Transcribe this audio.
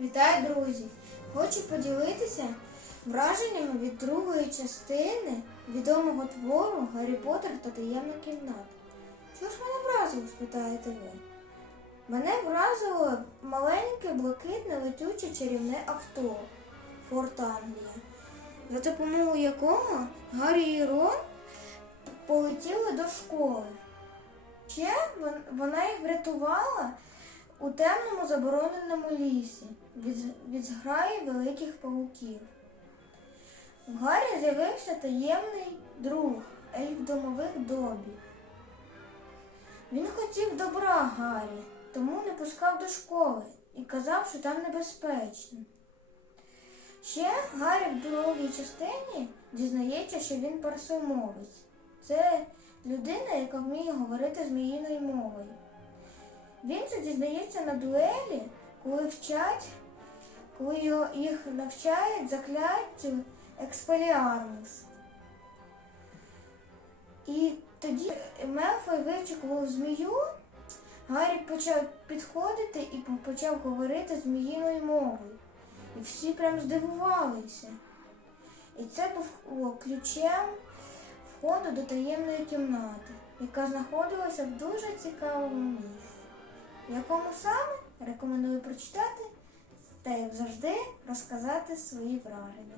Вітаю, друзі! Хочу поділитися враженнями від другої частини відомого твору Гаррі Поттер та таємна кімната. Що ж мене вразило, спитаєте ви? Мене вразило маленьке блакитне летюче чарівне авто Форт Англія, за допомогою якого Гаррі і Рон полетіли до школи. Ще вона їх врятувала у темному забороненому лісі від, від зграї великих павуків. В Гаррі з'явився таємний друг ельф домових добі. Він хотів добра Гаррі, тому не пускав до школи і казав, що там небезпечно. Ще Гаррі в другій частині дізнається, що він парсомовець. Це людина, яка вміє говорити зміїною мовою. Він це дізнається на дуелі, коли вчать, коли їх навчають закляттю Експеліармус. І тоді Мелфой вичікував змію, Гаррі почав підходити і почав говорити зміїною мовою. І всі прям здивувалися. І це був ключем входу до таємної кімнати, яка знаходилася в дуже цікавому місці якому саме рекомендую прочитати та, як завжди, розказати свої враження.